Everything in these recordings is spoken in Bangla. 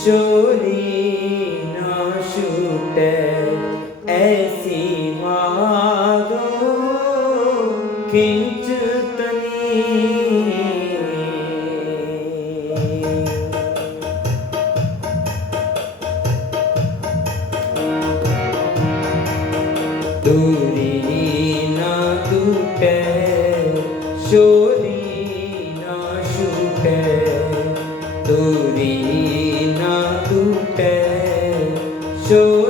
शोरी ना छूटे ऐसी मागो खिंचतनी दूरी ना टूटे शोरी ना छूटे दूरी Joe.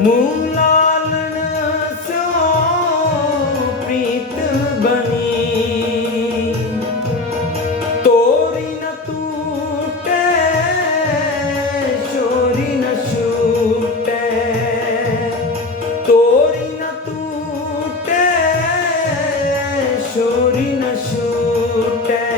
મૂલાલન સો પ્રીત બની તોરી ન તૂટે ચોરી ન છૂટે તોરી ન તૂટે ચોરી ન છૂટે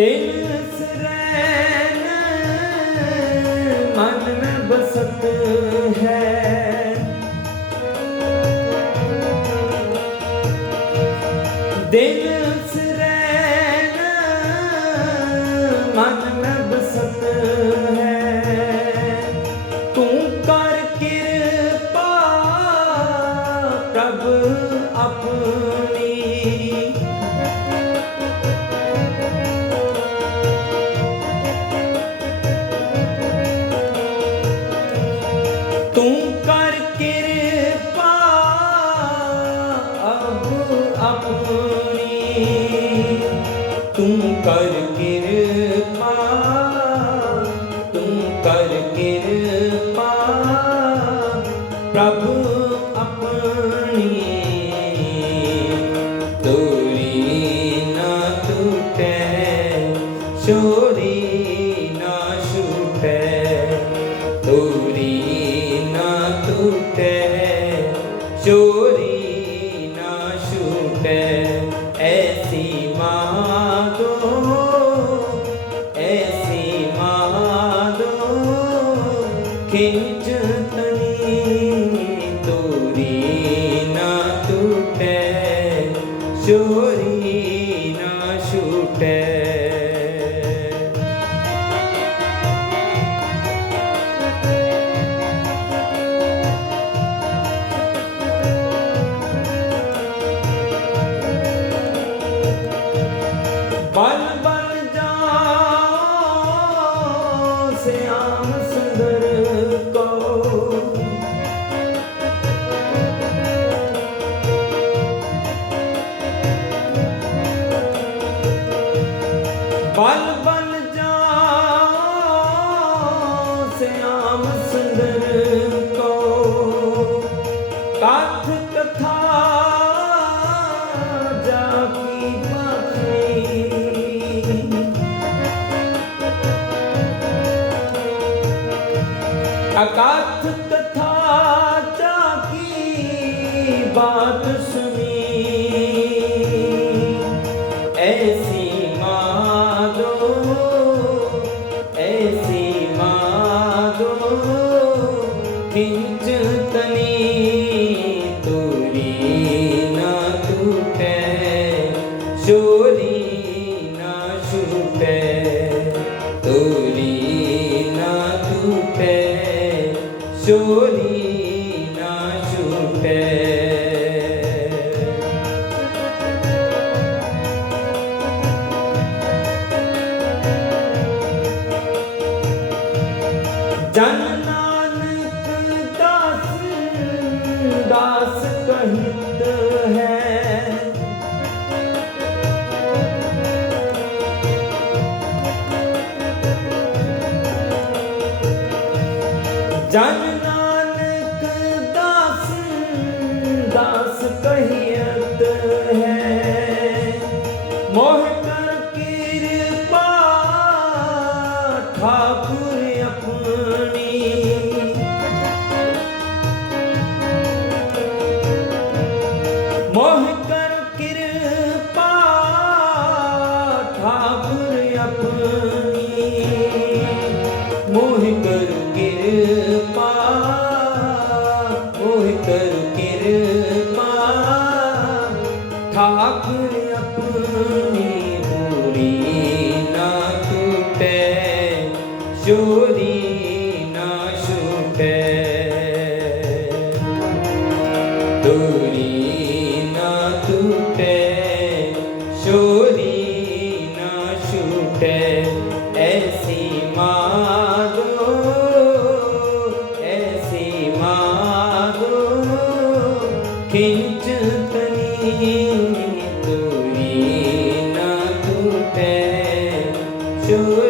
tem ਤੂੰ ਕਰ ਕਿਰਪਾ ਤੂੰ ਕਰ ਕਿਰਪਾ। ਪ੍ਰਭ ਆਪਣੀ ਤੋਰੀ ਨਾ ਟੁੱਟੇ ਸ਼ੋ え बल जाओ श्याम सुंदर को। कथ कथा जाकी पाखी अकाथ ਜਨ ਨਾਨਕ ਦਾਸ ਦਾਸ ਕਹਿਤ ਹੈ। ਜਨ চুরি না সুপে তুরি না তুপে সুরি না সুপে এসি মাগো এসি মাগো কিঞ্চতনি তুরি না তুপে চুরি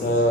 це